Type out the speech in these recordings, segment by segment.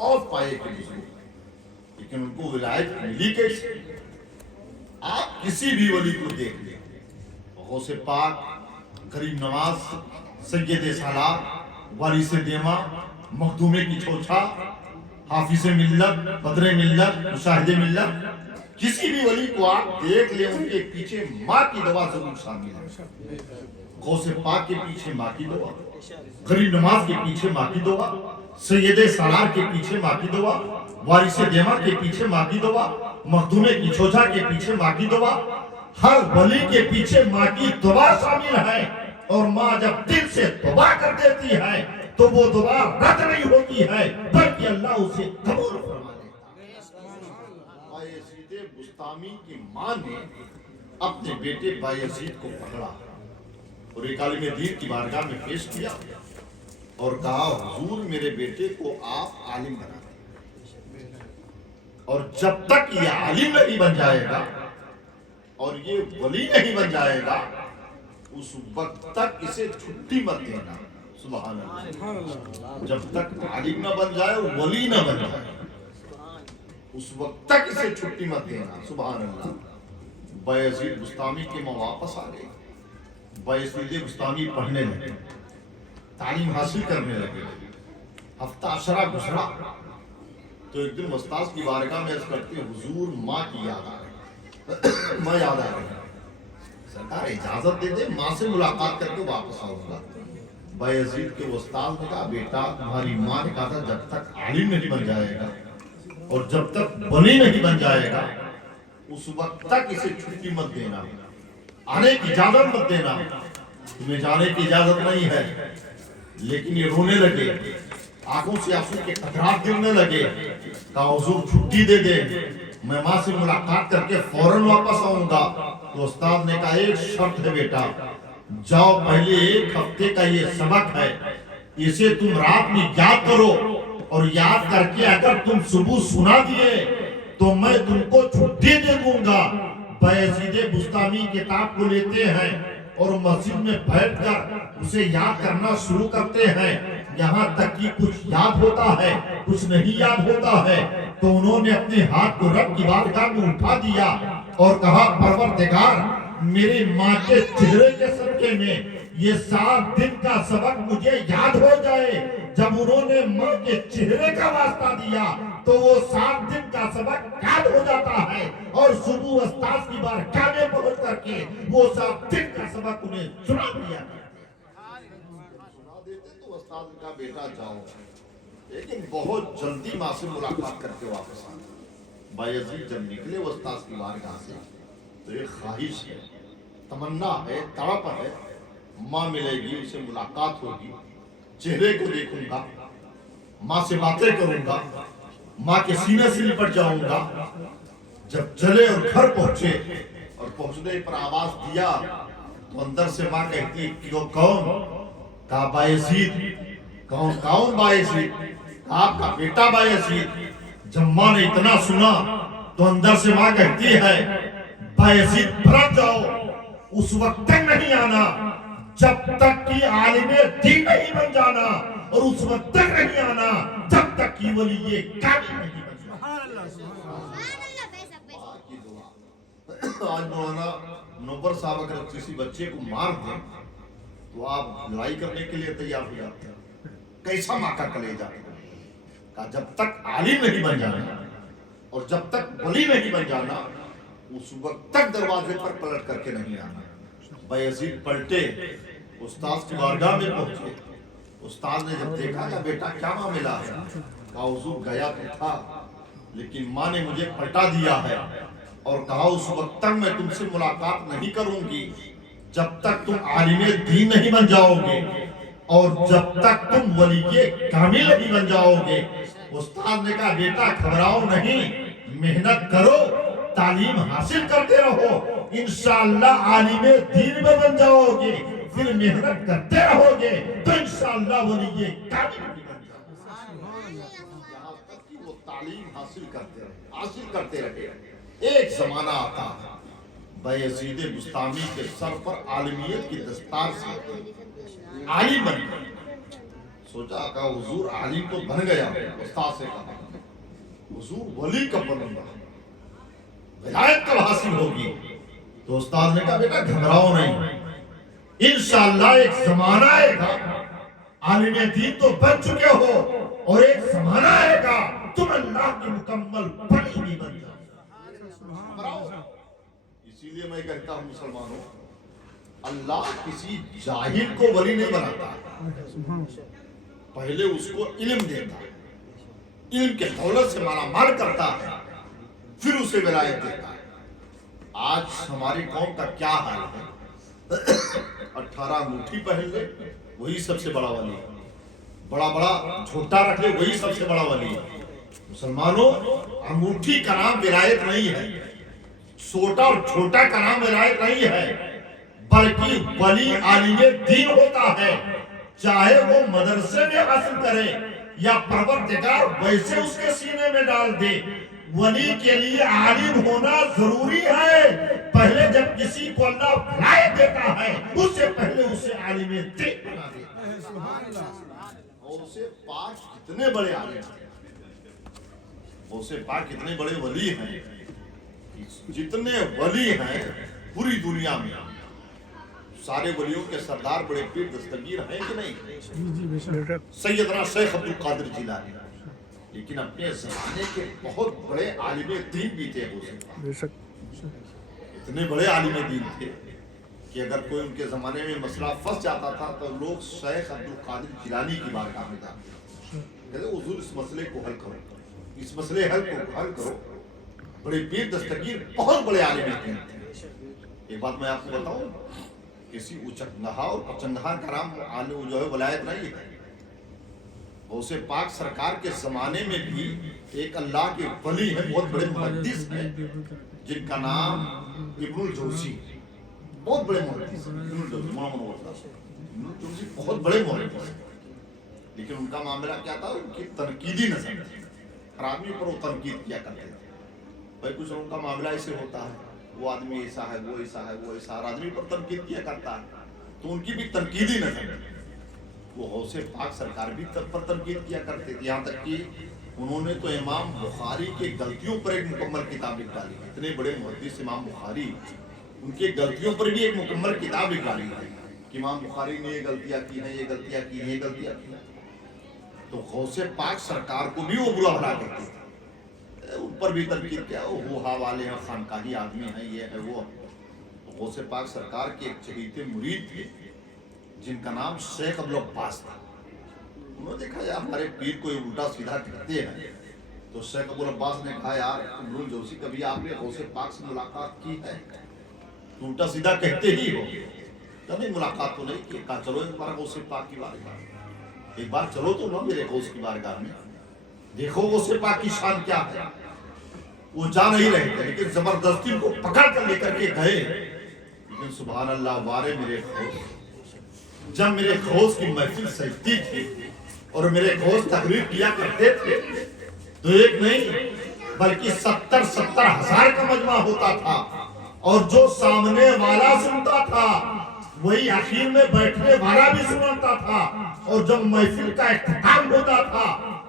بہت پائے کے بزرگ، لیکن ان کو ولایت ملی کیسے؟ آپ کسی بھی ولی کو دیکھ لیں، غوث پاک، غریب نواز، سید سالار، وارث دیما، مخدوم کی چھوچھا، حافظ ملت، بدر ملت، مشاہد ملت، کسی بھی ولی کو آپ دیکھ لیں ان کے پیچھے ماں کی دعا ضرور شامل ہے۔ غوث پاک کے پیچھے ماں کی دعا، غریب نواز کے پیچھے ماں کی دعا، سید سالار کے پیچھے ماں کی دعا، وارث دیما کے پیچھے ماں کی دعا، مخدوم کی چھوچھا کے پیچھے ماں کی دعا، ہر ولی کے پیچھے ماں کی دعا شامل ہے۔ اور ماں جب دل سے دعا کر دیتی ہے تو وہ دعا رد نہیں ہوتی ہے بلکہ اللہ اسے قبول فرما لیتا ہے۔ بایزید بسطامی کی ماں نے اپنے بیٹے بایزید کو پکڑا اور ایک عالم دین کی بارگاہ میں پیش کیا اور کہا حضور میرے بیٹے کو آپ عالم بنا دیں، اور جب تک یہ عالم نہیں بن جائے گا اور یہ ولی نہیں بن جائے گا اس وقت تک اسے چھٹی مت دینا۔ سبحان اللہ، جب تک عالم نہ بن جائے ولی نہ بن جائے اس وقت تک اسے چھٹی مت دینا۔ سبحان اللہ۔ بایزید بسطامی کے ماں واپس آ گئے، بایزید بسطامی پڑھنے لگے، تعلیم حاصل کرنے لگے، ہفتہ عشرہ گزرا تو ایک دن استاذ کی بارگاہ میں عرض کرتے حضور ماں کی یاد آ رہی، ماں یاد آ رہی، سرکار اجازت دے دے ماں سے ملاقات کر کے واپس آؤں گا۔ بایزید کے استاد نے کہا بیٹا تمہاری ماں نے کہا تھا جب تک عالم نہیں بن جائے گا اور جب تک ولی نہیں بن جائے گا اس وقت تک اسے چھٹی مت دینا، آنے کی اجازت مت دینا، تمہیں جانے کی اجازت نہیں ہے۔ لیکن یہ رونے لگے، آنکھوں سے آنسو کے قطرات گرنے لگے، کہا حضور چھٹی دے دے میں ماں سے ملاقات کر کے فوراً واپس آؤں گا۔ تو استاد نے کہا ایک شرط ہے بیٹا، جاؤ پہلے ایک ہفتے کا یہ سبق ہے اسے تم رات میں یاد کرو اور یاد کر کے اگر تم صبح سنا دیے تو میں تم کو چھٹی دے دوں گا۔ بایزید بسطامی کتاب کو لیتے ہیں اور مسجد میں بیٹھ کر اسے یاد کرنا شروع کرتے ہیں، یہاں تک کہ کچھ یاد ہوتا ہے کچھ نہیں یاد ہوتا ہے۔ تو انہوں نے اپنے ہاتھ کو رب کی بارگاہ میں اٹھا دیا اور کہا پروردگار میری ماں کے چہرے کے صدقے میں یہ 7 دن کا سبق مجھے یاد ہو جائے۔ جب انہوں نے ماں کے چہرے کا واسطہ دیا تو وہ 7 دن کا سبق یاد ہو جاتا ہے اور صبح استاذ کی بارگاہ میں پہنچ کر کے وہ 7 دن کا سبق انہیں سنا دیا۔ سنا دیتے تو استاذ کا بیٹا جاؤ، لیکن بہت جلدی ماں سے ملاقات کر کے واپس آنا۔ بایزید جب نکلے استاذ کی بارگاہ سے تو ایک خواہش ہے، تمنا ہے، تڑپ ہے، ماں ملے گی اسے ملاقات ہوگی، چہرے کو دیکھوں گا، ماں سے باتیں کروں گا، ماں کے سینے سے لپٹ جاؤں گا۔ جب چلے اور گھر پہنچے اور پہنچنے پر آواز دیا تو اندر سے ماں کہتی کہ وہ کون؟ کہا بایزید۔ کون بایزید؟ آپ کا بیٹا بایزید۔ جب ماں نے اتنا سنا تو اندر سے ماں کہتی ہے بایزید پلٹ جاؤ، اس وقت تک نہیں آنا جب تک کہ عالم دین نہیں بن جانا، اور اس وقت تک نہیں آنا جب تک کہ ولی کامل نہیں بن جانا۔ آج مولانا منور صاحب اگر کسی بچے کو مار دیں تو آپ لڑائی کرنے کے لیے تیار ہو جاتے ہیں، کیسا ماں کا کلیجہ؟ کہا جب تک عالم نہیں بن جانا اور جب تک ولی نہیں بن جانا اس وقت تک دروازے پر پلٹ کر کے نہیں آنا۔ بایزید پلٹے، استاذ کی بارگاہ میں پہنچے۔ استاذ نے جب دیکھا کہ بیٹا کیا معاملہ ہے، کہا حضور گیا تو تھا لیکن ماں نے مجھے پلٹا دیا ہے اور کہا اس وقت تک میں تم سے ملاقات نہیں کروں گی جب تک تم عالم دین نہیں بن جاؤ گے اور جب تک تم ولی کامل نہیں بن جاؤ گے۔ استاد نے کہا بیٹا گھبراؤ نہیں، محنت کرو، تعلیم حاصل کرتے رہو، انشاءاللہ عالم دین میں بن جاؤ گے، پھر محنت کرتے رہو گے تو انشاءاللہ ولی کامل بھی بن جاؤ گے۔ یہاں تک کہ وہ تعلیم حاصل کرتے رہے۔ ایک زمانہ آتا بایزید بسطامی کے سر پر عالمیت کی دستار سے عالم بن گئے، سوچا کہ حضور عالم تو بن گیا. استاد سے کہا حضور ولی کب بنوں گا, ولایت کب حاصل ہوگی؟ تو استاد نے کہا بیٹا گھبراؤ نہیں, انشاءاللہ ایک زمانہ آئے گا عالم دین تو بن چکے ہو, اور ایک زمانہ آئے گا تم اللہ کی مکمل بنی بھی بن جاؤ. اسی لیے میں کہتا ہوں مسلمانوں, اللہ کسی جاہل کو ولی نہیں بناتا, پہلے اس کو علم دیتا, علم کے دولت سے مالا مال کرتا ہے, پھر اسے ولایت دیتا ہے. آج ہماری قوم کا کیا حال ہے, 18 انگوٹھی پہن لے وہی سب سے بڑا ولی ہے, بڑا بڑا جھوٹا رکھ لے وہی سب سے بڑا ولی ہے. مسلمانوں, انگوٹھی کا نام ولایت نہیں ہے, چھوٹا اور چھوٹا کا نام ولایت نہیں ہے, بلکہ ولی عالم دین ہوتا ہے, چاہے وہ مدرسے میں حاصل کرے یا پروردگار ویسے اس کے سینے میں ڈال دے. ولی کے لیے عالم ہونا ضروری ہے. پہلے جب کسی کو اللہ ولایت دیتا ہے اس سے پہلے اسے عالم دین بنا دیتا ہے. اور اسے پاک کتنے بڑے عالم ہیں, اسے پاک کتنے بڑے ولی ہیں, جتنے ولی ہیں پوری دنیا میں سارے ولیوں کے سردار بڑے پیر دستگیر ہیں کہ نہیں؟ سیدنا شیخ عبد القادر جیلانی, لیکن اپنے زمانے کے بہت بڑے عالم دین بھی تھے. اتنے بڑے عالم دین تھے کہ اگر کوئی ان کے زمانے میں مسئلہ پھنس جاتا تھا تو لوگ شیخ عبد القادر جیلانی کی بارگاہ میں جاتے کہتے حضور اس مسئلے کو حل کرو, اس مسئلے کو حل کرو. بڑے پیر دستگیر بہت بڑے عالم دین تھے. ایک بات میں آپ کو بتاؤں, کسی اچنگہا اور پچنگہا کا نام عالم جو ہے ولایت نہیں ہے. غوث پاک سرکار کے زمانے میں بھی ایک اللہ کے ولی ہیں, بہت بڑے محدث ہیں, جن کا نام ابن الجوزی, بہت بڑے محدث ہیں. ابن الجوزی بہت بڑے محدث ہیں, لیکن ان کا معاملہ کیا تھا, ان کی تنقیدی نظر تھی. ہر آدمی پر وہ تنقید کیا کرتے تھے. بھائی کچھ لوگوں کا معاملہ ایسے ہوتا ہے, وہ آدمی ایسا ہے, وہ ایسا ہے, وہ ایسا, ہر آدمی پر تنقید کیا کرتا ہے, تو ان کی بھی تنقیدی نظر ہے. وہ غوث پاک سرکار بھی پر تنقید کیا کرتے تھے, یہاں تک کہ انہوں نے تو امام بخاری کے غلطیوں پر ایک مکمل کتاب لکھ ڈالی. اتنے بڑے محدث امام بخاری, ان کے غلطیوں پر بھی ایک مکمل کتاب لکھ ڈالی ہے کہ امام بخاری نے یہ غلطیاں کی ہیں, یہ غلطیاں کی ہیں, یہ غلطیاں کی ہیں. تو غوث پاک سرکار کو بھی وہ برا بھلا کرتے تھے, ان پر بھی تنقید کیا, وہ ہوا والے ہیں, خانقاہی آدمی ہیں, یہ ہے وہ. غوث پاک سرکار کے ایک چہیتے مرید تھے جن کا نام شیخ ابو العباس تھا. انہوں نے دیکھا یار ہمارے پیر کو یہ الٹا سیدھا کہتے ہیں, تو شیخ ابو العباس نے کہا یار ابن الجوزی کبھی آپ نے غوث پاک سے ملاقات کی ہے؟ تو الٹا سیدھا کہتے ہی ہو. کبھی ملاقات تو نہیں کی. کہا چلو ایک بار غوث پاک کی بارگاہ, ایک بار چلو تو نہ میرے غوث کی بارگاہ میں, دیکھو غوث پاک کی شان کیا ہے. وہ جا نہیں رہے تھے لیکن زبردستی کو پکڑ کر لے کر کے گئے. لیکن سبحان اللہ وارے میرے غوث, جب میرے غوث کی محفل سجتی تھی اور میرے غوث تقریر کیا کرتے تھے تو ایک نہیں بلکہ 70 ہزار کا مجمع ہوتا تھا, اور جو سامنے والا سنتا تھا وہی آخر میں بیٹھنے والا بھی سنتا تھا. اور جب محفل کا اختتام ہوتا تھا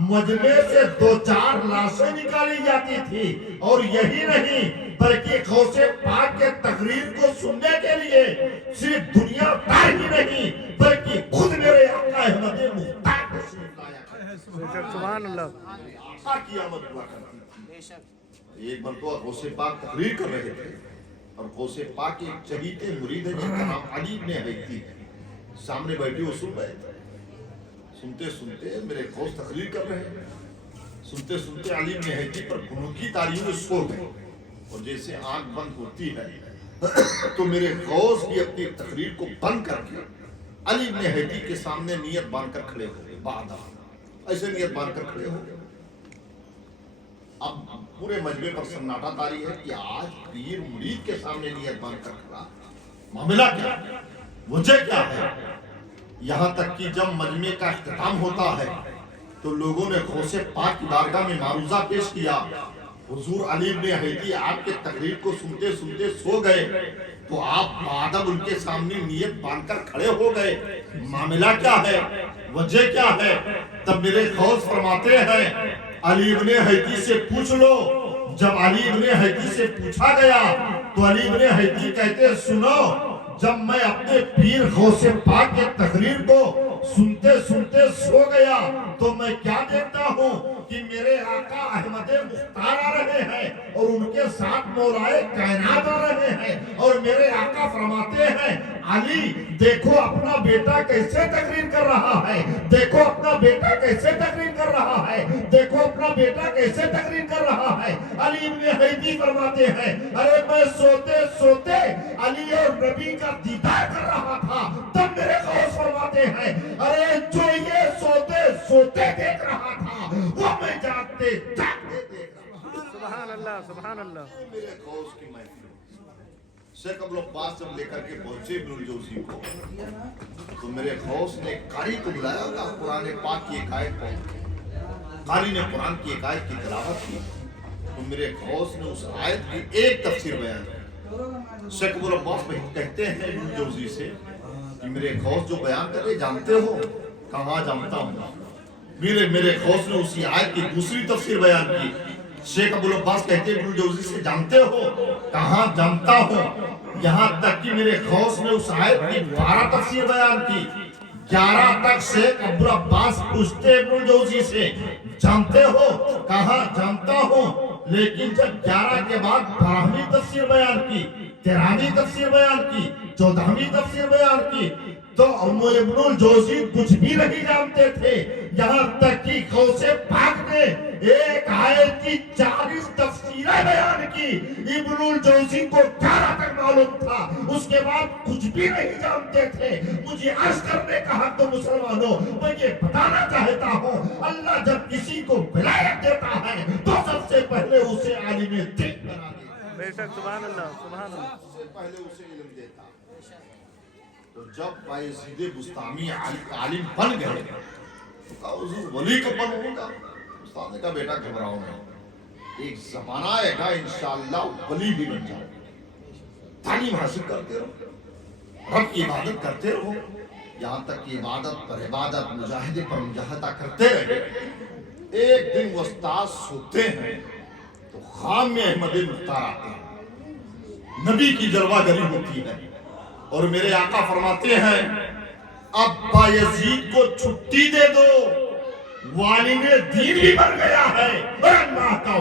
مجمع سے 2-4 لاشیں نکالی جاتی تھی, اور یہی نہیں بلکہ غوث پاک کے تقریر کو سننے کے لیے صرف دنیا دار ہی نہیں بلکہ خود میرے آقا احمد مختار تشریف لایا. سبحان اللہ. آقا کی آمد ہوا کرتی تھی. ایک مرتبہ غوث پاک تقریر کر رہے تھے, اور غوث پاک کے ایک چہیتے مرید ہے جن کا نام علی بن حیتی ہے, سامنے بیٹھے وہ سن رہے تھے. سنتے سنتے میرے غوث تقریر کر رہے ہیں, سنتے سنتے علی بن حیتی پر قنوت کی تاریخ میں سو گئے, اور جیسے آنکھ بند ہوتی ہے تو میرے غوث بھی اپنی تقریر کو بند کر کے علی بن حیتی کے سامنے نیت باندھ کر کھڑے ہو گئے. بعد ایسے نیت باندھ کر کھڑے ہو گئے. اب پورے مجمع پر سناٹا طاری ہے کہ آج پیر مرید کے سامنے نیت باندھ کر کھڑا, معاملہ کیا, وجہ کیا ہے. یہاں تک کہ جب مجمع کا اختتام ہوتا ہے تو لوگوں نے غوث پاک کی بارگاہ میں معروضہ پیش کیا. حضور علی بن حیتی آپ کے تقریر کو سنتے سنتے سو گئے, تو آپ بادب ان کے سامنے نیت باندھ کر کھڑے ہو گئے. معاملہ کیا ہے, وجہ کیا ہے. تب میرے غوث فرماتے ہیں علی ابن حیدی سے پوچھ لو. جب علی ابن حیدی سے پوچھا گیا تو علی ابن حیدی کہتے سنو, جب میں اپنے پیر غوث پاک کے تقریر کو سنتے سنتے سو گیا تو میں کیا دیکھتا ہوں کہ میرے آقا احمد مختار آ رہے ہیں اور ان کے ساتھ مولائے کائنات آ رہے ہیں, اور میرے آقا فرماتے ہیں علی دیکھو اپنا بیٹا کیسے تقریر کر رہا ہے, دیکھو اپنا بیٹا کیسے تقریر کر رہا ہے, دیکھو اپنا بیٹا کیسے تقریر کر رہا ہے. علی ابن حیدی فرماتے ہیں ارے میں سوتے سوتے علی اور نبی کا دیدار کر رہا تھا. تب میرے غوث فرماتے ہیں ارے جو یہ سوتے سوتے دیکھ رہا تھا وہ میں جاگتے جاگتے دیکھ رہا تھا. سبحان اللہ سبحان اللہ. میرے غوث کی محفل شیخ ابو العباس جب لے کر کے پہنچے ابن الجوزی کو تو میرے غوث نے قاری کو بلایا اور قرآن پاک کی ایک آیت پڑھی. قاری نے قرآن کی ایک آیت کی تلاوت کی تو میرے غوث نے اس آیت کی ایک تفسیر بیان کی. شیخ ابو العباس کہتے ہیں ابن الجوزی سے کہ میرے غوث جو بیان کرے جانتے ہو؟ کہاں جانتا ہوں. میرے غوث نے اسی آیت کی دوسری تفسیر بیان کی. شیخ ابو العباس کہتے ہیں ابن الجوزی سے جانتے ہو؟ کہاں جانتا ہوں. یہاں تک کہ میرے غوث نے اس آیت کی 12 تفسیر بیان کی. 11 تک شیخ ابو العباس پوچھتے ابن الجوزی سے جانتے ہو؟ کہاں جانتا ہوں. لیکن جب 11 کے بعد 12ویں تفسیر بیان کی, 13ویں تفسیر بیان کی, 14ویں تفسیر بیان کی تو ابن الجوزی کچھ بھی نہیں جانتے تھے. یہاں تک کہ غوث پاک نے ایک آیت کی 40 تفسیریں بیان کی. ابن الجوزی کو 11 تک معلوم تھا, اس کے بعد کچھ بھی نہیں جانتے تھے. مجھے عرض کرنے کا حق تو مسلمانوں میں یہ بتانا چاہتا ہوں اللہ جب کسی کو ولایت دیتا ہے تو سب سے پہلے اسے عالم دین بنا دیتا ہے. بے شک سبحان اللہ سبحان اللہ. سب سے پہلے اسے علم دیتا. تو جب بایزید بسطامی عالم بن گئے تو کہا حضور ولی کب بنوں گا؟ استاد نے کہا بیٹا گھبراؤ نہیں, ایک زمانہ آئے گا انشاءاللہ ولی بھی بن جاؤ. تعلیم حاصل کرتے رہو, رب کی عبادت کرتے رہو, یہاں تک کہ عبادت پر عبادت, مجاہدے پر مجاہدہ کرتے رہے. ایک دن وہ استاد سوتے ہیں تو خام میں احمد مختار آتے ہیں, نبی کی جلوہ گری ہوتی ہے اور میرے آقا فرماتے ہیں اب بایزید کو چھٹی دے دو, والد دین بھی بن گیا ہے. اور اللہ کا